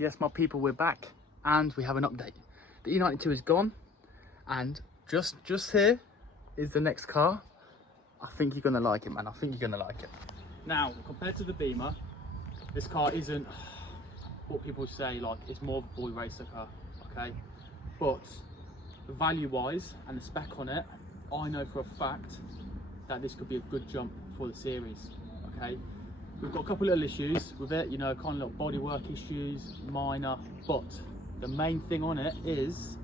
Yes, my people, we're back and we have an update. The E92 is gone and just here is the next car. I think you're gonna like it, man. I think you're gonna like it. Now, compared to the Beamer, this car isn't what people say, like it's more of a boy racer car, okay? But value-wise and the spec on it, I know for a fact that this could be a good jump for the series, okay? We've got a couple little issues with it, you know, kind of little bodywork issues, minor, but the main thing on it is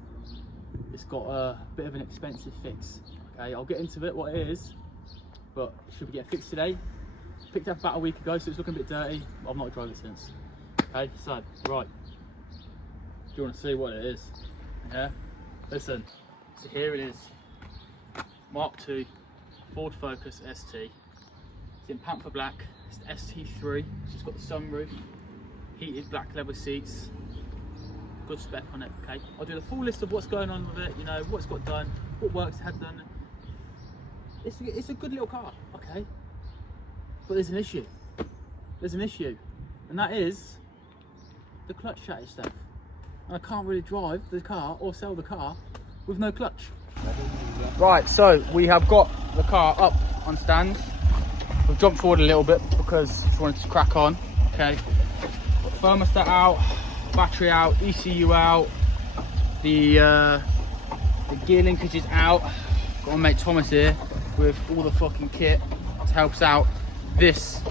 it's got a bit of an expensive fix, okay? I'll get into it, what it is, but it should be getting fixed today. Picked up about a week ago, so it's looking a bit dirty. I've not drove it since. Okay, so, right. Do you want to see what it is? Yeah? Listen, so here it is. Mark II, Ford Focus ST. It's in Panther Black. It's the ST3. It's got the sunroof, heated black leather seats. Good spec on it, okay? I'll do the full list of what's going on with it, you know, what's got done, what works had done. It's a good little car, okay? But there's an issue. There's an issue. And that is the clutch chatty stuff. And I can't really drive the car or sell the car with no clutch. Right, so we have got the car up on stands. We've jumped forward a little bit because I just wanted to crack on. Okay. Got thermostat out, battery out, ECU out, the gear linkage is out. Got my mate Thomas here with all the fucking kit to help us out. This is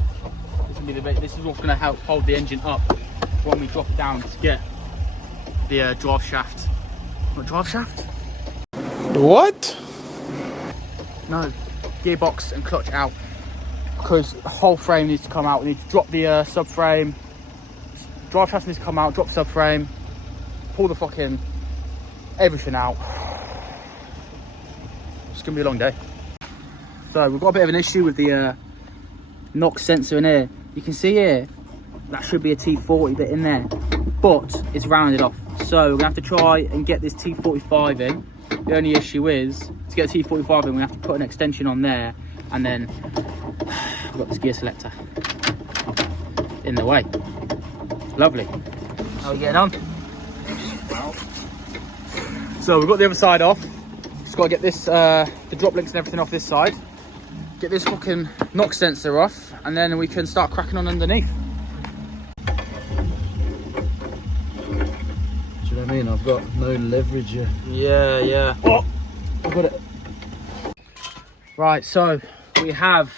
gonna be the bit. This is what's gonna help hold the engine up when we drop down to get the drive shaft. What drive shaft? What? No, gearbox and clutch out because the whole frame needs to come out. We need to drop the subframe. Drive shaft needs to come out. Drop subframe. Pull the fucking everything out. It's gonna be a long day. So we've got a bit of an issue with the knock sensor in here. You can see here that should be a T40 bit in there, but it's rounded off, so we're gonna have to try and get this T45 in. The only issue is to get a T45 in, we have to put an extension on there, and then we've got this gear selector in the way. Lovely. How are we getting on? So we've got the other side off. Just got to get this the drop links and everything off this side. Get this fucking knock sensor off, and then we can start cracking on underneath. Do you know what I mean? I've got no leverage here. Yeah. Oh, I've got it. Right, so we have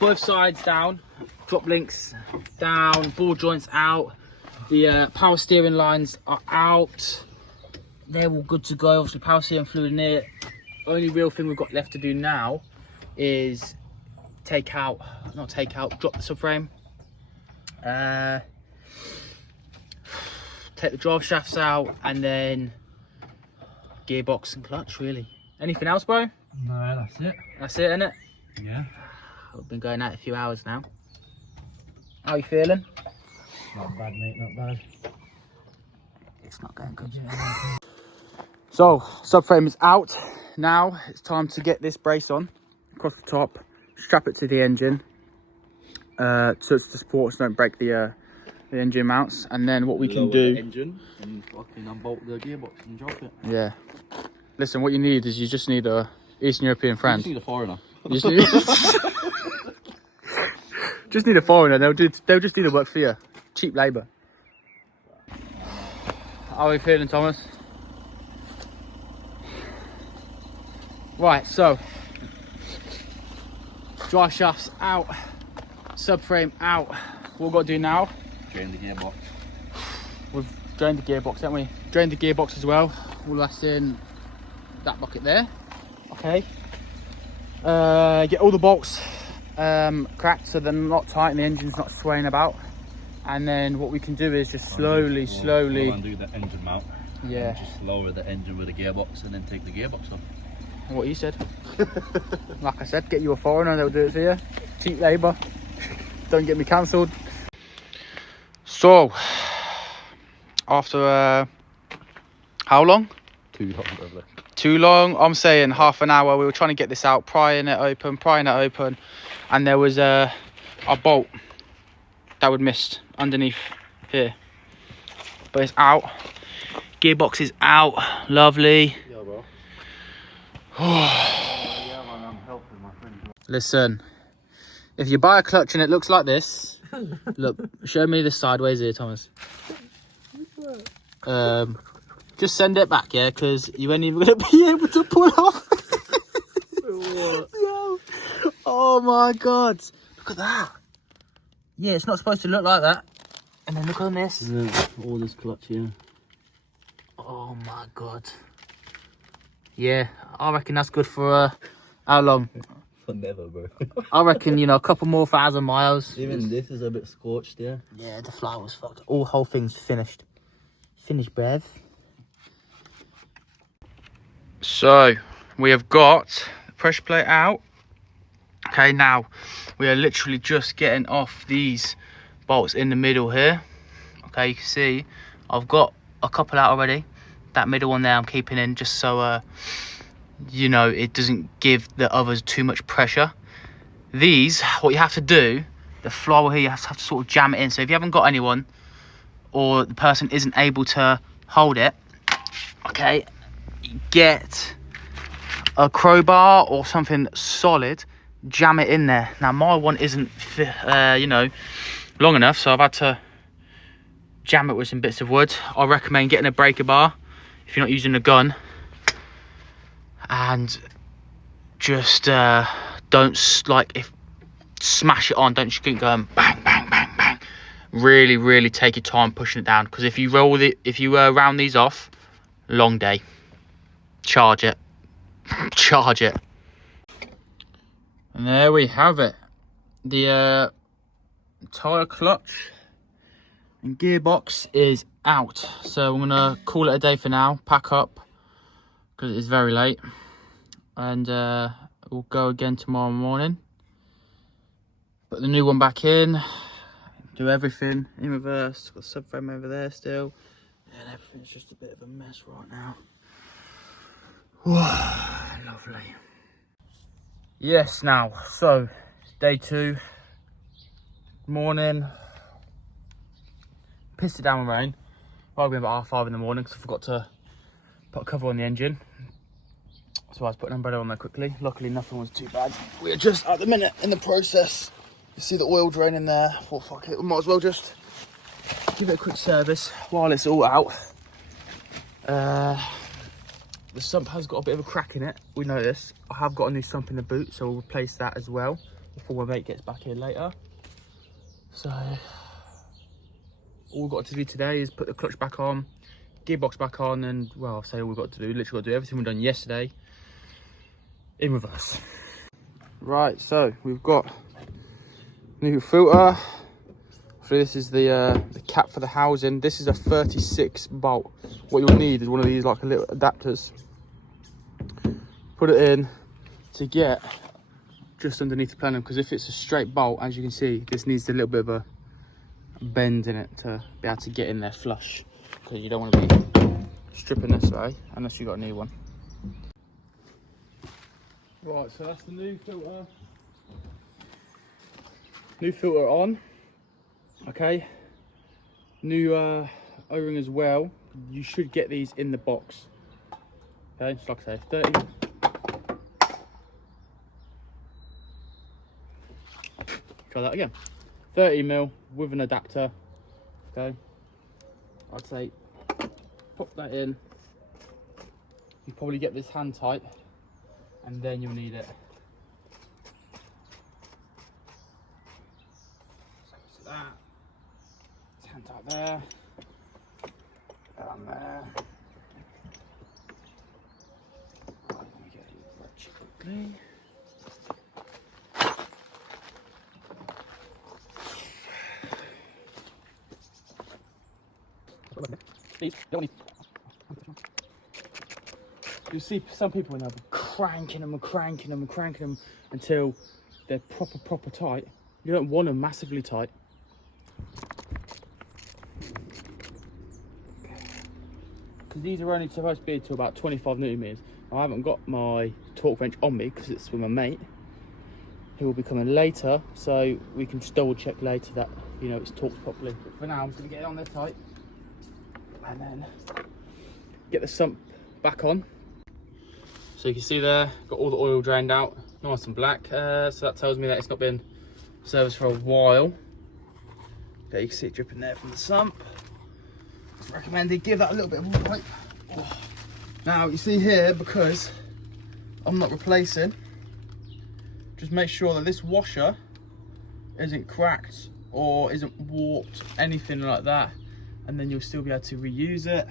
both sides down, drop links down, ball joints out, the power steering lines are out. They're all good to go. Obviously, power steering fluid in it. Only real thing we've got left to do now is drop the subframe, take the drive shafts out, and then gearbox and clutch, really. Anything else, bro? No, that's it. That's it, innit? Yeah. I've been going out a few hours now. How are you feeling? Not bad, mate, not bad. It's not going good. So, subframe is out. Now it's time to get this brace on across the top, strap it to the engine so it's the supports don't break the engine mounts, and then what we can do, the engine and fucking unbolt the gearbox and drop it. Yeah, listen, what you need is you just need a Eastern European friend. You just need a foreigner. You just need a foreigner. They'll just do the work for you. Cheap labour. How are you feeling, Thomas? Right, so drive shafts out, subframe out. What we've got to do now? Drain the gearbox. We've drained the gearbox, haven't we? Drained the gearbox as well. All that's in that bucket there. Okay. Get all the bolts cracked so they're not tight and the engine's not swaying about. And then what we can do is just slowly. We'll undo the engine mount. Yeah. Just lower the engine with the gearbox and then take the gearbox off. What you said. Like I said, get you a foreigner, they'll do it for you. Cheap labour. Don't get me cancelled. So, after how long? Too long, probably. Too long. I'm saying half an hour. We were trying to get this out, prying it open, and there was a bolt that would missed underneath here. but it's out. Gearbox is out. Lovely. Yeah, bro. Yeah, man, I'm helping my friend. Listen, if you buy a clutch and it looks like this, look, show me this sideways here, Thomas. Just send it back, yeah, because you ain't even gonna be able to pull off. Yo. Oh my god, look at that. Yeah, it's not supposed to look like that. And then look on this. Yeah, all this clutch here. Oh my god. Yeah, I reckon that's good for how long? For never, bro. I reckon, you know, a couple more 1,000 miles. Even this is a bit scorched, yeah. Yeah, the flower was fucked. All whole thing's finished. Finished, Bev. So, we have got the pressure plate out. Okay, now we are literally just getting off these bolts in the middle here. Okay, you can see I've got a couple out already. That middle one there I'm keeping in just so you know, it doesn't give the others too much pressure. These, what you have to do, the flower here, you have to sort of jam it in. So if you haven't got anyone, or the person isn't able to hold it, okay, get a crowbar or something solid, jam it in there. Now my one isn't you know, long enough, so I've had to jam it with some bits of wood. I recommend getting a breaker bar if you're not using a gun, and just don't smash it on. Don't just keep going bang bang bang bang. Really take your time pushing it down, because if you round these off, long day. Charge it. Charge it. And there we have it. The tyre clutch and gearbox is out. So I'm gonna call it a day for now, pack up, because it is very late, and we'll go again tomorrow morning. Put the new one back in, do everything in reverse. Got the subframe over there still, and everything's just a bit of a mess right now. Lovely. Yes, now, so it's day 2, morning. Pissed it down with rain. Probably about 5:30 in the morning because I forgot to put a cover on the engine. So I was putting an umbrella on there quickly. Luckily, nothing was too bad. We are just at the minute in the process. You see the oil drain in there. I thought, fuck it, we might as well just give it a quick service while it's all out. The sump has got a bit of a crack in it. We know this. I have got a new sump in the boot, so we'll replace that as well before my mate gets back here later. So all we've got to do today is put the clutch back on, gearbox back on, and, well, I'll say all we've got to do. Literally got to do everything we've done yesterday in reverse. Right, so we've got new filter. So this is the cap for the housing. This is a 36 bolt. What you'll need is one of these, like a little adapters. Put it in to get just underneath the plenum, because if it's a straight bolt, as you can see, this needs a little bit of a bend in it to be able to get in there flush, because you don't want to be stripping this way unless you've got a new one. Right, so that's the new filter. New filter on. Okay. New O-ring as well. You should get these in the box. Okay, so like I say, 30. Try that again. 30mm with an adapter. Okay. I'd say pop that in. You probably get this hand tight, and then you'll need it. So that. It's hand tight there. Down there. Right, let me get a ratchet quickly. You see some people when they're cranking them until they're proper tight. You don't want them massively tight. Because these are only supposed to be to about 25 newton meters. I haven't got my torque wrench on me because it's with my mate, who will be coming later, so we can just double check later that, you know, it's torqued properly. But for now, I'm just going to get it on there tight. and then get the sump back on. So you can see there, got all the oil drained out, nice and black. So that tells me that it's not been serviced for a while. Okay, you can see it dripping there from the sump. It's recommended, give that a little bit of a wipe. Oh. Now you see here, because I'm not replacing, just make sure that this washer isn't cracked or isn't warped, anything like that, and then you'll still be able to reuse it.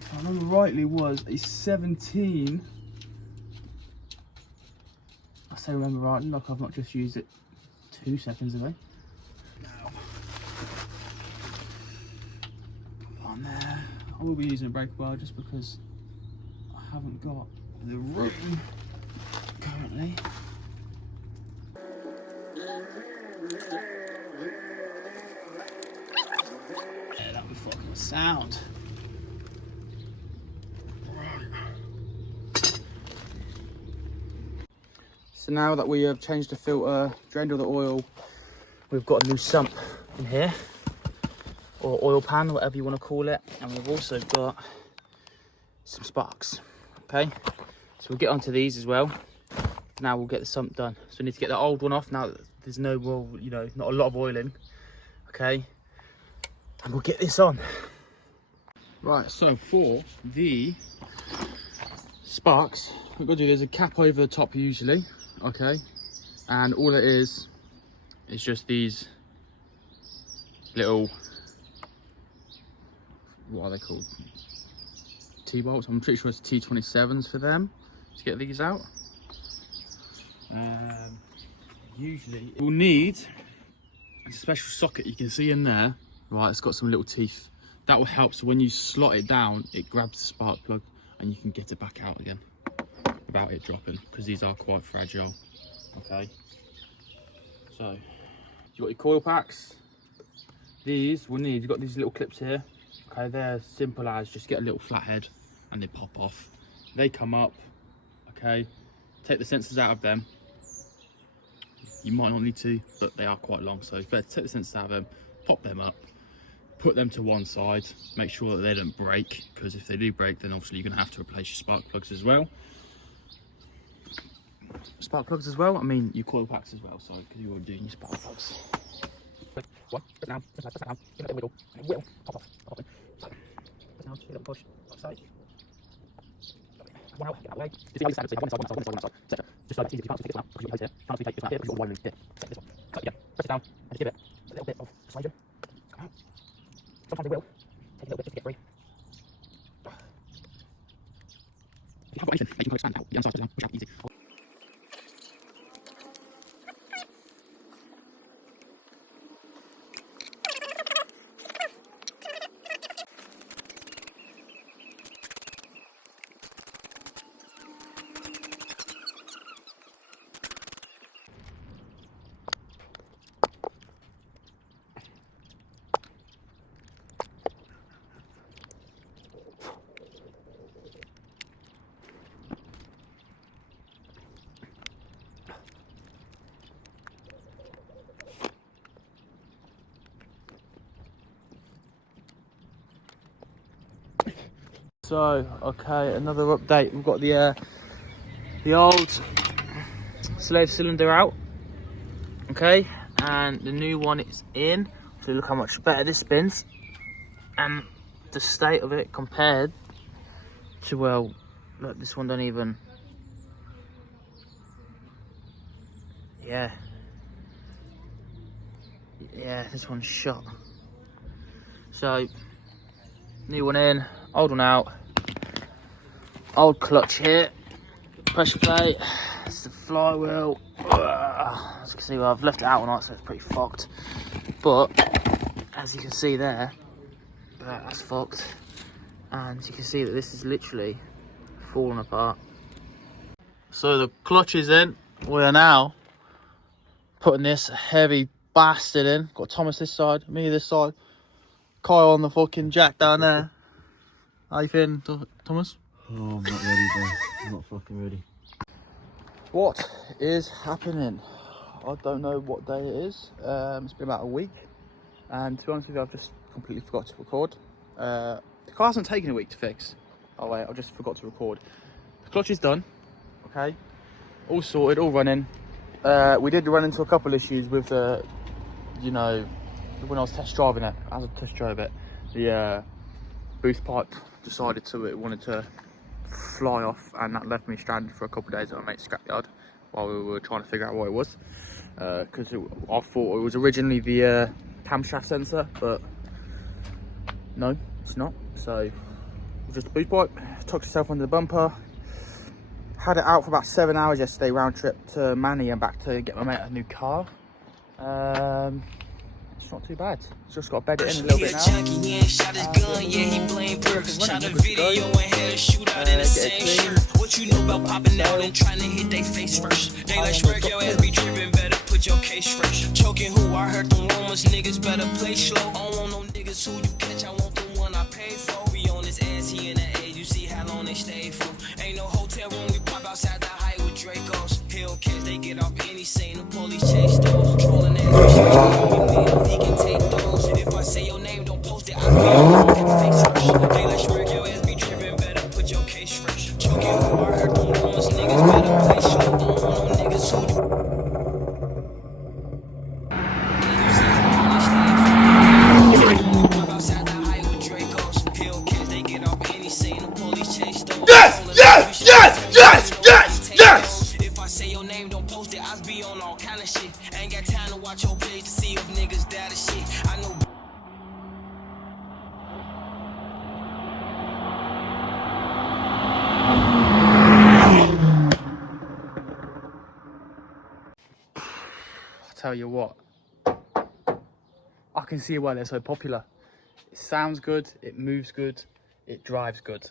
If I remember rightly, was a 17. I say remember rightly, like I've not just used it 2 seconds ago. Now, on there, I will be using a breaker bar just because I haven't got the room currently. Yeah, that would fucking sound. So now that we have changed the filter, drained all the oil, we've got a new sump in here, or oil pan, whatever you want to call it, and we've also got some sparks. Okay, so we'll get onto these as well. Now we'll get the sump done. So we need to get the old one off now that there's no more, you know, not a lot of oil in. Okay, and we'll get this on. Right, so for the sparks, what we've got to do, there's a cap over the top usually. Okay, and all it is just these little, what are they called, T-bolts. I'm pretty sure it's T27s for them to get these out. Usually we'll need a special socket you can see in there, right? It's got some little teeth that will help, so when you slot it down it grabs the spark plug and you can get it back out again without it dropping, because these are quite fragile. Okay, so you've got your coil packs. These we'll need, you've got these little clips here. Okay, they're simple as just get a little flathead and they pop off. They come up. Okay, take the sensors out of them. You might not need to, but they are quite long, so it's better to take the sensors out of them, pop them up, put them to one side, make sure that they don't break, because if they do break then obviously you're going to have to replace your spark plugs as well. Spark plugs as well, I mean your coil packs as well, sorry, because you're doing your spark plugs. One, press down, press down, give it a wiggle, and it will pop off, pop off. So, press down, give it a push, outside. One out, get out of the way. Just see how you stand, so one side, one side, etc. Just so it's easy, you can't see this now, because you hate it. You can't see this now here, because you've got one loose here. Take this one, so again, press it down, and just give it a little bit of persuasion. Come out. Sometimes it will take a little bit just to get free. If you haven't got anything, make your expand out. The inside down, push out easy. So, okay, another update. We've got the old slave cylinder out, okay, and the new one is in. So look how much better this spins, and the state of it compared to, well, look, this one don't even, yeah, this one's shot. So, new one in, old one out. Old clutch here, pressure plate, it's the flywheel. As you can see, well, I've left it out all night, so it's pretty fucked. But as you can see there, that's fucked. And you can see that this is literally falling apart. So the clutch is in. We are now putting this heavy bastard in. Got Thomas this side, me this side, Kyle on the fucking jack down there. How you feeling, Thomas? Oh, I'm not ready, bro. I'm not fucking ready. What is happening? I don't know what day it is. It's been about a week, and to be honest with you, I've just completely forgot to record. The car hasn't taken a week to fix. Oh wait, I just forgot to record. The clutch is done. Okay, all sorted, all running. We did run into a couple issues with the, you know, when I was test driving it, as I test drove it, the boost pipe decided it wanted to fly off, and that left me stranded for a couple of days at my mate's scrapyard while we were trying to figure out what it was. Because I thought it was originally the camshaft sensor, but no, it's not. So just a boost pipe, tucked yourself under the bumper. Had it out for about 7 hours yesterday, round trip to Manny and back to get my mate a new car. It's not too bad. It's just got to bed it in a little bit now. He ain't shot his gun, yeah, he blame Perks. Shot a video and had a shootout in the same shirt. What you know about popping out and trying to hit they face first? They like smirk, your ass be tripping, better put your case first. Choking who? I heard them rumors, niggas better play slow. I don't want no niggas who you catch, I want the one I pay for. We on his ass, he in the age, you see how long they stay for. Ain't no hotel room, we pop outside the height with Dracos. Hellcats, they get off any scene, the police chase those. Trolling ass, he can take those. If I say your name, don't post it, I'll be on the face first. They like smirk, your ass be tripping, better put your case first. Choking who? I heard them rumors, niggas better play slow. I don't want no niggas who you see how long they stay for. Pop outside the height with Dracos. Hellcats, they get off any scene, the police chase those. Yes! If I say your name, don't post it, I be on all kind of shit. Ain't got time to watch your page to see if niggas die to shit. I know. I tell you what, I can see why they're so popular. It sounds good, it moves good, it drives good.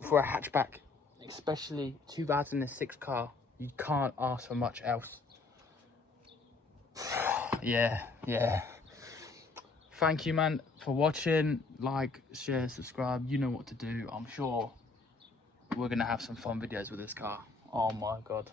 For a hatchback, especially 2006 car, you can't ask for much else. Yeah. Thank you, man, for watching. Like, share, subscribe, you know what to do. I'm sure we're gonna have some fun videos with this car. Oh my god.